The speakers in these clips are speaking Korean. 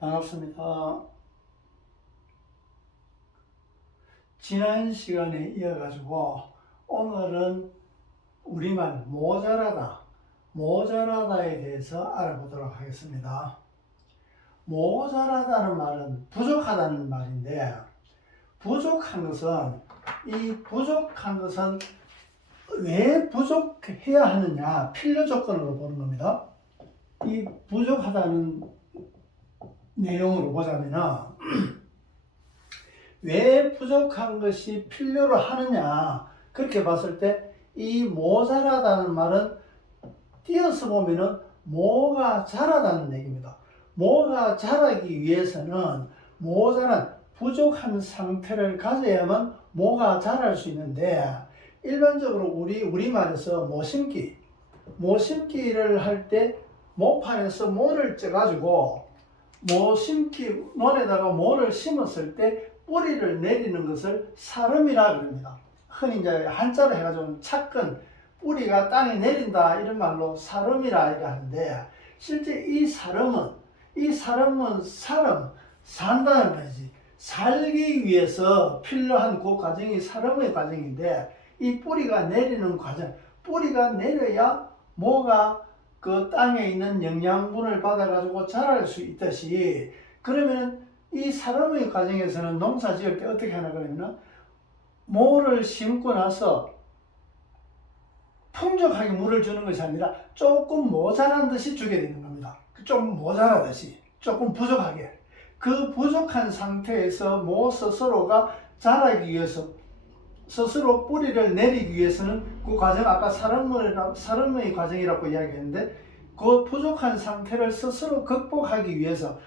반갑습니다. 지난 시간에 이어가지고 오늘은 우리말 모자라다에 대해서 알아보도록 하겠습니다. 모자라다는 말은 부족하다는 말인데, 부족한 것은 왜 부족해야 하느냐, 필요 조건으로 보는 겁니다. 이 부족하다는 내용으로 보자면은 왜 부족한 것이 필요로 하느냐, 그렇게 봤을 때 이 모자라다는 말은 띄어서 보면은 뭐가 자라다는 얘기입니다. 뭐가 자라기 위해서는 모자란 부족한 상태를 가져야만 뭐가 자랄 수 있는데, 일반적으로 우리말에서 모심기를 할 때 모판에서 모를 쪄가지고 논에다가 모를 심었을 때 뿌리를 내리는 것을 사름이라 그럽니다. 흔히 이제 한자로 해가지고 착근, 뿌리가 땅에 내린다 이런 말로 사름이라 하는데, 실제 이 사름은 산다는 말이지. 살기 위해서 필요한 그 과정이 사름의 과정인데, 이 뿌리가 내리는 과정, 뿌리가 내려야 뭐가 그 땅에 있는 영양분을 받아가지고 자랄 수 있듯이, 그러면 이 사람의 과정에서는 농사 지을 때 어떻게 하나 그러면은 모를 심고 나서 풍족하게 물을 주는 것이 아니라 조금 모자란 듯이 주게 되는 겁니다. 좀 모자라듯이, 조금 부족하게. 그 부족한 상태에서 모 스스로가 자라기 위해서, 스스로 뿌리를 내리기 위해서는 그 과정, 아까 사람의 과정이라고 이야기했는데, 그 부족한 상태를 스스로 극복하기 위해서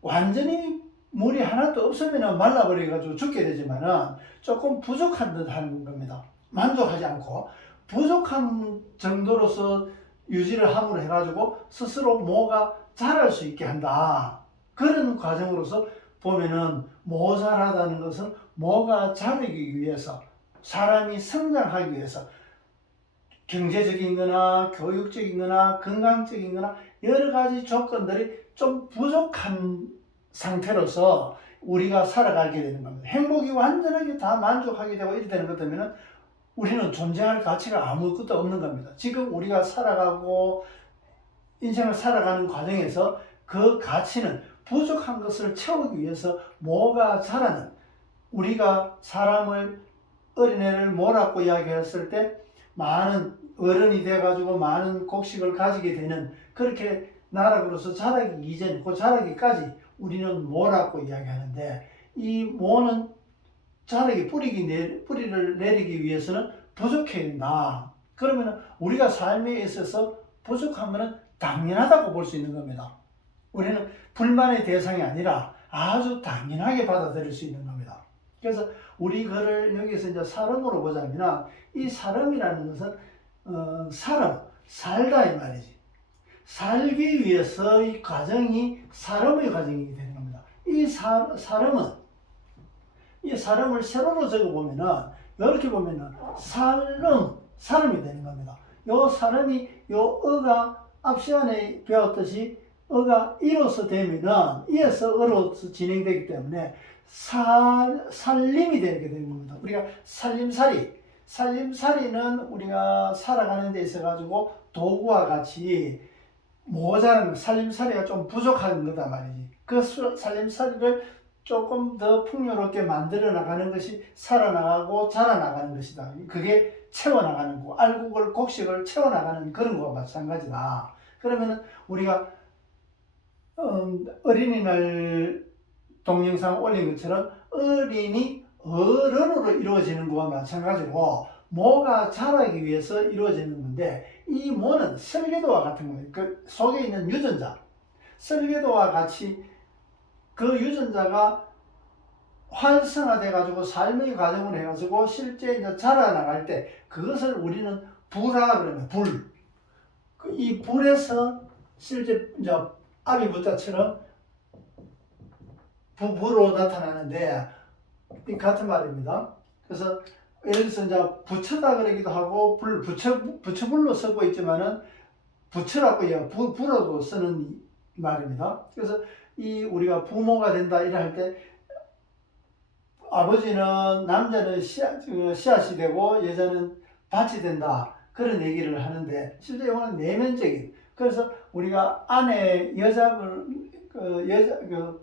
완전히 물이 하나도 없으면 말라버려가지고 죽게 되지만은 조금 부족한 듯 하는 겁니다. 만족하지 않고 부족한 정도로서 유지를 함으로 해가지고 스스로 뭐가 자랄 수 있게 한다. 그런 과정으로서 보면은 모자라다는 것은 뭐가 자라기 위해서, 사람이 성장하기 위해서 경제적인 거나 교육적인 거나 건강적인 거나 여러 가지 조건들이 좀 부족한 상태로서 우리가 살아가게 되는 겁니다. 행복이 완전하게 다 만족하게 되고 이렇게 되는 것 때문에 우리는 존재할 가치가 아무것도 없는 겁니다. 지금 우리가 살아가고 인생을 살아가는 과정에서 그 가치는 부족한 것을 채우기 위해서 뭐가 자라는, 우리가 어린애를 모라고 이야기했을 때 많은 어른이 돼가지고 많은 곡식을 가지게 되는, 그렇게 나락으로서 자라기 이전, 그 자라기까지 우리는 모라고 이야기하는데, 이 모는 뿌리를 내리기 위해서는 부족해야 된다. 그러면 우리가 삶에 있어서 부족한 것은 당연하다고 볼 수 있는 겁니다. 우리는 불만의 대상이 아니라 아주 당연하게 받아들일 수 있는 겁니다. 그래서 우리 글을 여기서 이제 사람으로 보자면, 이 사람이라는 것은 살다 이 말이지. 살기 위해서의 과정이 사람의 과정이 되는 겁니다. 이 사람을 세로로 적어보면은, 이렇게 보면은 사람이 되는 겁니다. 요 사람이, 요 어가 앞 시간에 배웠듯이 어가 이로서 되면은 이에서 어로서 진행되기 때문에 살림이 되게 되는 겁니다. 우리가 살림살이는 우리가 살아가는 데 있어 가지고 도구와 같이 모자란, 살림살이가 좀 부족한 거다 말이지. 그 살림살이를 조금 더 풍요롭게 만들어 나가는 것이 살아나가고 자라나가는 것이다. 그게 채워나가는 거, 알곡을, 곡식을 채워나가는 그런 거와 마찬가지다. 그러면은 우리가 어린이날 동영상 올린 것처럼 어린이 어른으로 이루어지는 것과 마찬가지고 모가 자라기 위해서 이루어지는 건데, 이 모는 설계도와 같은 거예요. 그 속에 있는 유전자, 설계도와 같이 그 유전자가 활성화돼 가지고 삶의 과정을 해가지고 실제 이제 자라나갈 때 그것을 우리는 부라 그러면 이 불에서 실제 이제 아비부자처럼 부부로 나타나는데, 이 같은 말입니다. 그래서 예를 들어서 이제 부처다 그러기도 하고 부처불로 쓰고 있지만은 부처라고 불어도 쓰는 말입니다. 그래서 이 우리가 부모가 된다 이래 할 때 아버지는 남자는 씨앗이 되고 여자는 밭이 된다 그런 얘기를 하는데 실제 이거는 내면적인 그래서 우리가 아내 여자를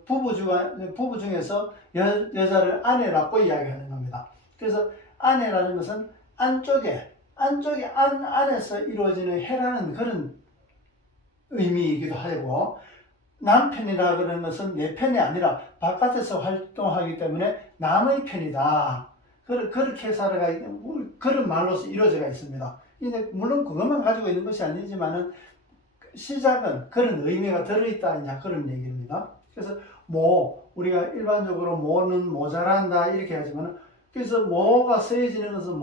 부부 중에서 여자를 아내라고 이야기하는 겁니다. 그래서 아내라는 것은 안쪽에 안에서 이루어지는 해라는 그런 의미이기도 하고 남편이라 그러는 것은 내 편이 아니라 바깥에서 활동하기 때문에 남의 편이다. 그렇게 살아가기 때문에 그런 말로서 이루어져 있습니다. 물론 그것만 가지고 있는 것이 아니지만은 시작은 그런 의미가 들어있다 그런 얘기입니다. 그래서 우리가 일반적으로 모는 모자란다 이렇게 하지만 그래서 모가 쓰여지는 것은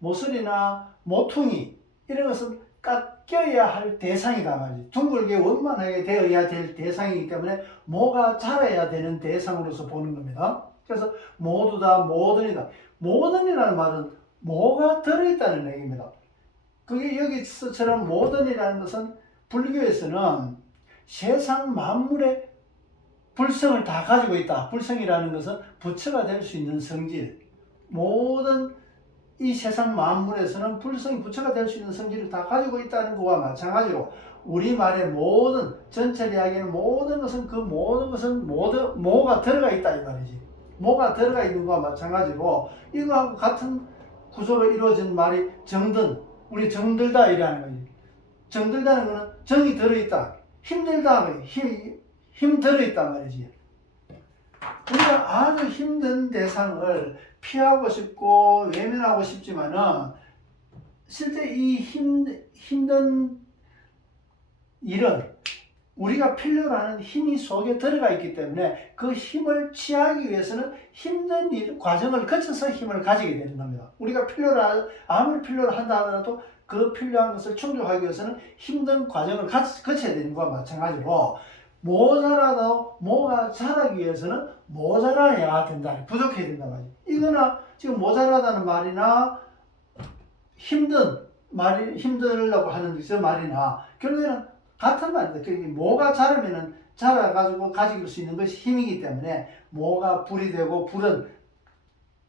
모서리나 모퉁이 이런 것은 깎여야 할 대상이다 말이지. 둥글게 원만하게 되어야 될 대상이기 때문에 모가 자라야 되는 대상으로서 보는 겁니다. 그래서 모두 다 모든이다. 모든이라는 말은 모가 들어있다는 얘기입니다. 그게 여기서처럼 모든이라는 것은 불교에서는 세상 만물의 불성을 다 가지고 있다. 불성이라는 것은 부처가 될 수 있는 성질. 모든 이 세상 만물에서는 불성이 부처가 될 수 있는 성질을 다 가지고 있다는 것과 마찬가지로 우리말의 모든 전체 이야기는 모든 것은 모든 모가 들어가 있다 이 말이지. 모가 들어가 있는 것과 마찬가지로 이거하고 같은 구조로 이루어진 말이 정든 우리 정들다 이라는 거지. 정들다는 것은 정이 들어있다. 힘들다 힘 들어있단 말이지. 우리가 아주 힘든 대상을 피하고 싶고 외면하고 싶지만은 실제 이 힘든 일은 우리가 필요로 하는 힘이 속에 들어가 있기 때문에 그 힘을 취하기 위해서는 힘든 과정을 거쳐서 힘을 가지게 되는 겁니다. 우리가 아무리 필요로 한다 하더라도 그 필요한 것을 충족하기 위해서는 힘든 과정을 거쳐야 되는 것과 마찬가지로 모자라도 모가 자라기 위해서는 모자라야 된다. 부족해야 된다 말이야. 이거나 지금 모자라다는 말이나 힘들려고 하는 그 말이나 결국에는 같은 말입니다. 모가 자라면은 자라가지고 가질 수 있는 것이 힘이기 때문에 모가 불이 되고 불은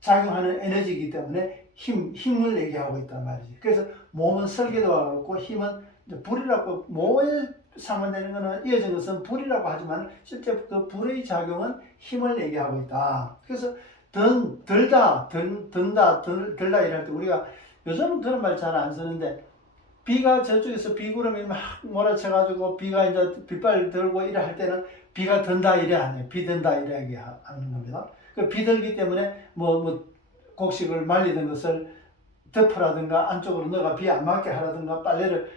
작용하는 에너지이기 때문에 힘을 얘기하고 있단 말이지. 그래서 몸은 설계도와 같고 힘은 불이라고 모에 상관되는 것은 이어진 것은 불이라고 하지만 실제 그 불의 작용은 힘을 얘기하고 있다. 그래서 든다 이럴 때 우리가 요즘은 그런 말 잘 안 쓰는데 비가 저쪽에서 비구름이 막 몰아쳐가지고 비가 이제 빗발 들고 이래 할 때는 비가 든다 이래 안 해요. 비 든다 이래 하는 겁니다. 그 비 들기 때문에 곡식을 말리던 것을 덮으라든가 안쪽으로 넣어가 비 안 맞게 하라든가 빨래를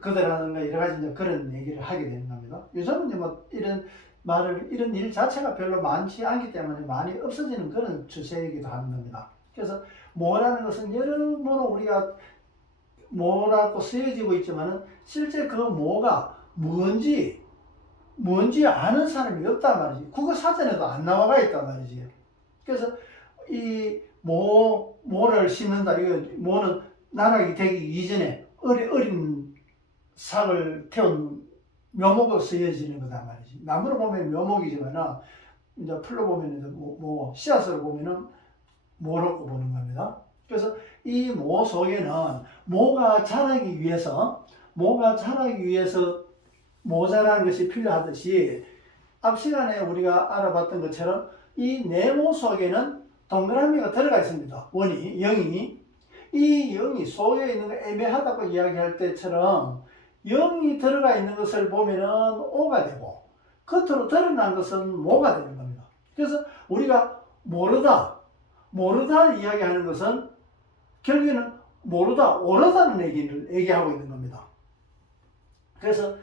그대라든가 여러 가지 이제 그런 얘기를 하게 되는 겁니다. 요즘은 이제 이런 일 자체가 별로 많지 않기 때문에 많이 없어지는 그런 추세이기도 하는 겁니다. 그래서 모라는 것은 여러모로 우리가 모라고 쓰여지고 있지만은 실제 그 모가 뭔지 아는 사람이 없단 말이지. 국어 사전에도 안 나와가 있단 말이지. 그래서 이 모를 심는다. 모는 나락이 되기 이전에 어린 삭을 태운 묘목으로 쓰여지는 거다 말이지. 나무로 보면 묘목이지만은 이제 풀로 보면 씨앗으로 보면은 모라고 보는 겁니다. 그래서 이 모 속에는 모가 자라기 위해서 모자라는 것이 필요하듯이 앞 시간에 우리가 알아봤던 것처럼 이 네모 속에는 동그라미가 들어가 있습니다. 원이, 영이. 이 영이 속에 있는 거 애매하다고 이야기할 때처럼 영이 들어가 있는 것을 보면은 오가 되고 겉으로 드러난 것은 모가 되는 겁니다. 그래서 우리가 모르다 이야기하는 것은 결국에는 오르다는 얘기를 얘기하고 있는 겁니다. 그래서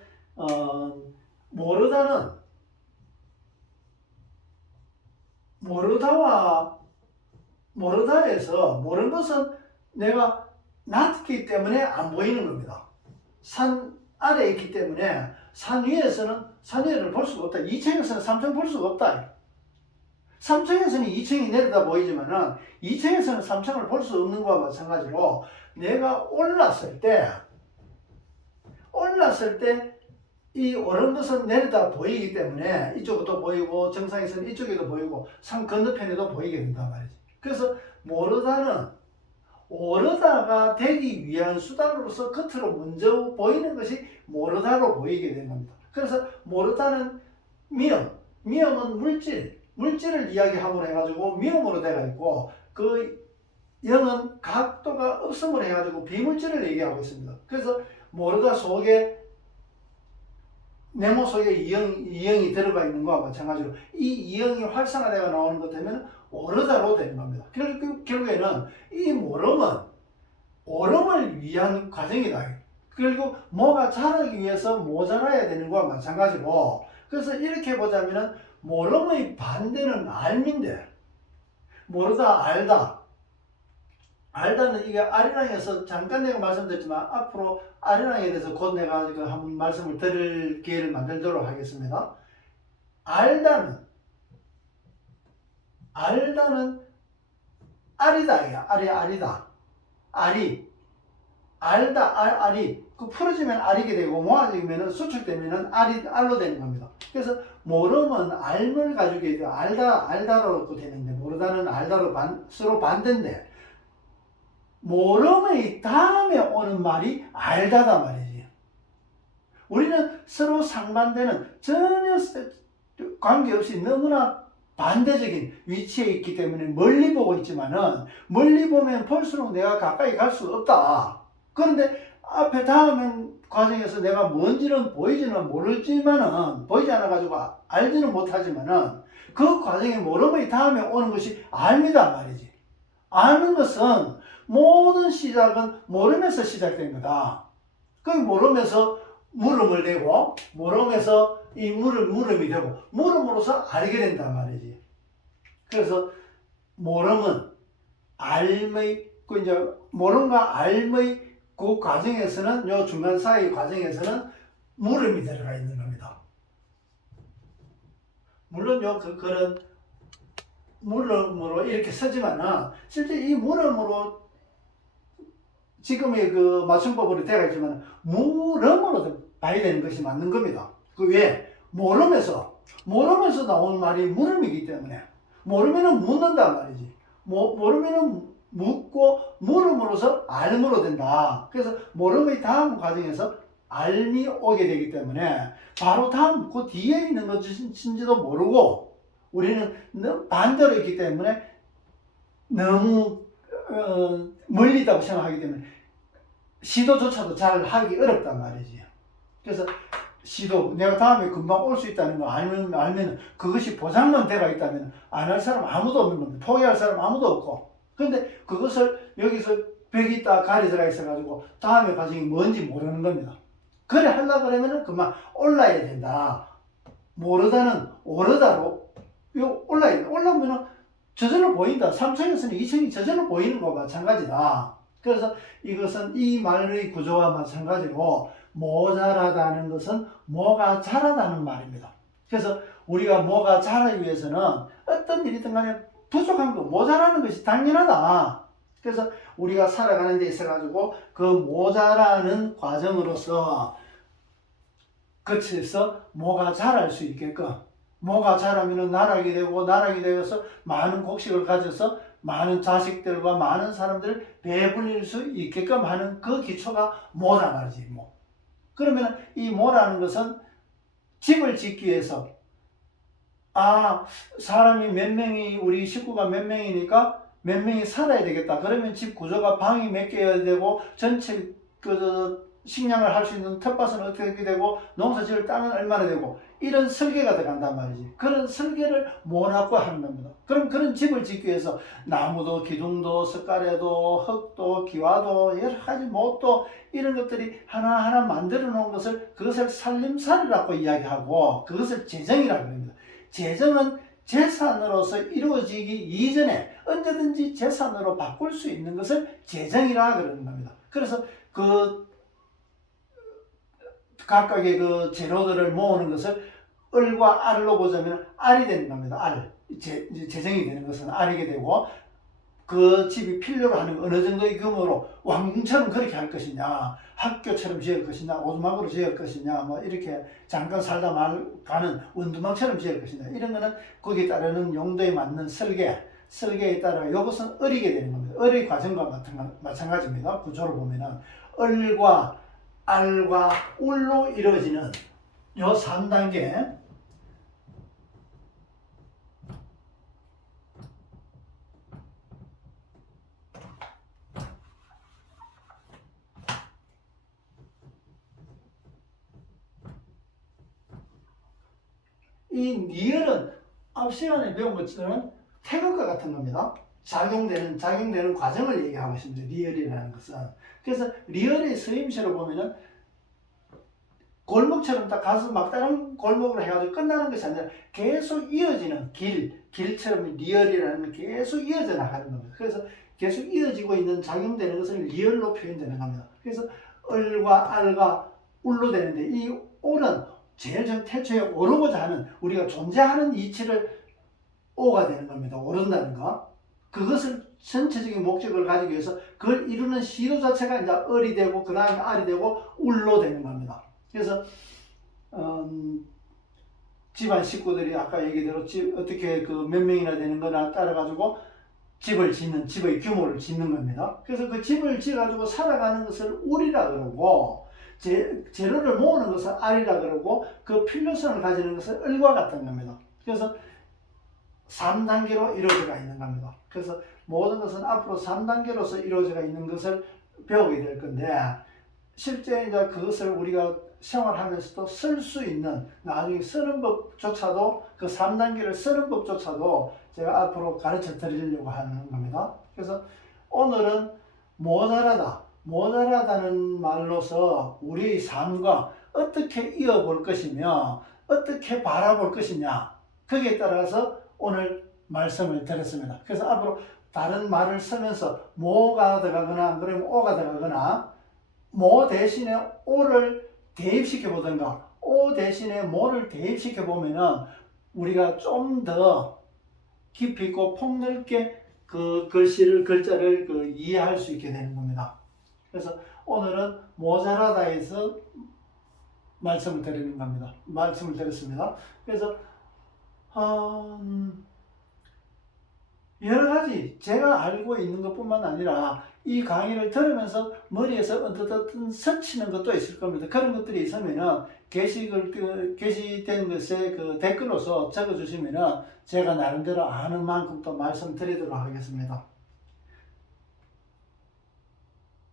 모르다에서 모르는 것은 내가 낮기 때문에 안 보이는 겁니다. 산 아래에 있기 때문에 산 위를 볼 수가 없다. 2층에서는 3층 볼 수가 없다. 3층에서는 2층이 내려다 보이지만은 2층에서는 3층을 볼 수 없는 것과 마찬가지로 내가 올랐을 때 이 오른 것은 내려다 보이기 때문에 이쪽도 보이고 정상에서는 이쪽에도 보이고 산 건너편에도 보이게 된단 말이지. 그래서 모르다는 오르다가 되기 위한 수단으로서 겉으로 먼저 보이는 것이 모르다로 보이게 된 겁니다. 그래서 모르다는 미음은 물질을 이야기함으로 해가지고 미음으로 되어 있고, 그 영은 각도가 없음으로 해가지고 비물질을 얘기하고 있습니다. 그래서 모르다 속에 네모 속에 이영이 들어가 있는 것과 마찬가지로 이 이영이 활성화되어 나오는 것 되면 오르다로 되는 겁니다. 결국에는 이 모름은 오름을 위한 과정이다. 그리고 뭐가 자라기 위해서 모자라야 되는 것과 마찬가지로, 그래서 이렇게 보자면 모름의 반대는 알미인데, 모르다 알다. 알다는 이게 아리랑에서 잠깐 내가 말씀드렸지만 앞으로 아리랑에 대해서 곧 내가 한번 말씀을 드릴 기회를 만들도록 하겠습니다. 알다는 알이다. 알이다. 알이. 그 풀어지면 알이게 되고 모아지면 수축되면 알로 되는 겁니다. 그래서 모름은 알을 가지고 있죠. 알다로 되는데, 모르다는 알다로 서로 반대인데, 모름의 다음에 오는 말이 알다다 말이지. 우리는 서로 상반되는 전혀 관계없이 너무나 반대적인 위치에 있기 때문에 멀리 보고 있지만은, 멀리 보면 볼수록 내가 가까이 갈 수 없다. 그런데 앞에 다음 과정에서 내가 뭔지는 보이지는 모르지만은, 보이지 않아가지고 알지는 못하지만은, 그 과정에 모름의 다음에 오는 것이 알미다 말이지. 아는 것은 모든 시작은 모름에서 시작된 거다. 그 모름에서 물음을 대고, 모름에서 이 물음이 되고, 물음으로서 알게 된단 말이지. 그래서 모름은 알의, 이제 모름과 알의 그 과정에서는, 요 중간 사이 과정에서는 물음이 들어가 있는 겁니다. 물론 그런 물음으로 이렇게 쓰지만은, 실제 이 물음으로 지금의 그 맞춤법으로 되어 있지만 물음으로 봐야 되는 것이 맞는 겁니다. 그 왜? 모름에서 나온 말이 물음이기 때문에, 모르면은 묻는단 말이지. 모르면은 묻고 물음으로서 알므로 된다. 그래서 모름의 다음 과정에서 알미 오게 되기 때문에 바로 다음 그 뒤에 있는 것인지도 모르고, 우리는 반대로 있기 때문에 너무 멀리 있다고 생각하기 때문에 시도조차도 잘 하기 어렵단 말이지. 그래서 내가 다음에 금방 올 수 있다는 거 알면 그것이 보장만 되어 있다면 안 할 사람 아무도 없는 겁니다. 포기할 사람 아무도 없고. 근데 그것을 여기서 벽이 있다 가려져가 있어가지고 다음에 과정이 뭔지 모르는 겁니다. 그래 하려고 그러면 금방 올라야 된다. 모르다는 오르다로 올라오면 저절로 보인다. 3층에서는 2층이 저절로 보이는 것과 마찬가지다. 그래서 이것은 이 말의 구조와 마찬가지로 모자라다는 것은 뭐가 자라다는 말입니다. 그래서 우리가 뭐가 자라기 위해서는 어떤 일이든 간에 부족한 거, 모자라는 것이 당연하다. 그래서 우리가 살아가는 데 있어가지고 그 모자라는 과정으로서 거쳐서 뭐가 자랄 수 있게끔, 뭐가 자라면 나락이 되고, 나락이 되어서 많은 곡식을 가져서 많은 자식들과 많은 사람들을 배불릴 수 있게끔 하는 그 기초가 모라 말이지. 뭐. 그러면 이 모라는 것은 집을 짓기 위해서, 사람이 몇 명이, 우리 식구가 몇 명이니까 몇 명이 살아야 되겠다. 그러면 집 구조가 방이 몇 개여야 되고, 전체 식량을 할 수 있는 텃밭은 어떻게 되고, 농사 지을 땅은 얼마나 되고, 이런 설계가 들어간단 말이지. 그런 설계를 모라고 하는 겁니다. 그럼 그런 집을 짓기 위해서 나무도, 기둥도, 석가래도, 흙도, 기와도, 여러 가지 못도, 이런 것들이 하나하나 만들어 놓은 그것을 살림살이라고 이야기하고, 그것을 재정이라고 합니다. 재정은 재산으로서 이루어지기 이전에 언제든지 재산으로 바꿀 수 있는 것을 재정이라 그러는 겁니다. 그래서 각각의 그 재료들을 모으는 것을 을과 알로 보자면 알이 되는 겁니다. 재정이 되는 것은 알이게 되고, 그 집이 필요로 하는 어느 정도의 규모로 왕궁처럼 그렇게 할 것이냐 학교처럼 지을 것이냐, 오두막으로 지을 것이냐, 뭐 이렇게 잠깐 살다 가는 원두막처럼 지을 것이냐, 이런 거는 거기에 따르는 용도에 맞는 설계에 따라 이것은 어리게 되는 겁니다. 어리 과정과 마찬가지입니다. 구조를 보면은 을과 알과 울로 이루어지는 요 3단계 이 리얼은 앞 시간에 배운 것처럼 태극과 같은 겁니다. 작용되는 과정을 얘기하고 있습니다. 리얼이라는 것은. 그래서 리얼의 쓰임새로 보면은 골목처럼 딱 가서 막다른 골목으로 해가지고 끝나는 것이 아니라 계속 이어지는 길처럼 리얼이라는 게 계속 이어져 나가는 겁니다. 그래서 계속 이어지고 있는 작용되는 것을 리얼로 표현되는 겁니다. 그래서 을과 알과 울로 되는데 이 올은 제일 전 태초에 오르고자 하는 우리가 존재하는 이치를 오가 되는 겁니다. 오른다는 거. 그것을 전체적인 목적을 가지기 위해서 그걸 이루는 시도 자체가 이제 을이 되고 그 다음에 알이 되고 울로 되는 겁니다. 그래서 집안 식구들이 아까 얘기대로 어떻게 그 몇 명이나 되는 거나 따라 가지고 집을 짓는 집의 규모를 짓는 겁니다. 그래서 그 집을 지어 가지고 살아가는 것을 울이라 그러고 재료를 모으는 것을 알이라 그러고 그 필요성을 가지는 것을 을과 같은 겁니다. 그래서 3단계로 이루어져 있는 겁니다. 그래서 모든 것은 앞으로 3단계로서 이루어져 있는 것을 배우게 될 건데 실제 이제 그것을 우리가 생활하면서도 쓸 수 있는 나중에 쓰는 법조차도 그 3단계를 쓰는 법조차도 제가 앞으로 가르쳐 드리려고 하는 겁니다. 그래서 오늘은 모자라다는 말로서 우리의 삶과 어떻게 이어볼 것이며 어떻게 바라볼 것이냐 거기에 따라서 오늘 말씀을 드렸습니다. 그래서 앞으로 다른 말을 쓰면서 모가 들어가거나 안 그러면 오가 들어가거나 모 대신에 오를 대입시켜 보든가 오 대신에 모를 대입시켜 보면은 우리가 좀 더 깊이 있고 폭넓게 그 글자를 이해할 수 있게 되는 겁니다. 그래서 오늘은 모자라다에서 말씀을 드렸습니다. 그래서 여러 가지 제가 알고 있는 것뿐만 아니라 이 강의를 들으면서 머리에서 언뜻 스치는 것도 있을 겁니다. 그런 것들이 있으면은 게시된 것에 그 댓글로서 적어주시면은 제가 나름대로 아는 만큼 또 말씀드리도록 하겠습니다.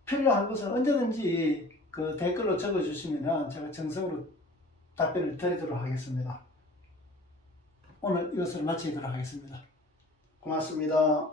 필요한 것은 언제든지 그 댓글로 적어주시면은 제가 정성으로 답변을 드리도록 하겠습니다. 오늘 이것을 마치도록 하겠습니다. 고맙습니다.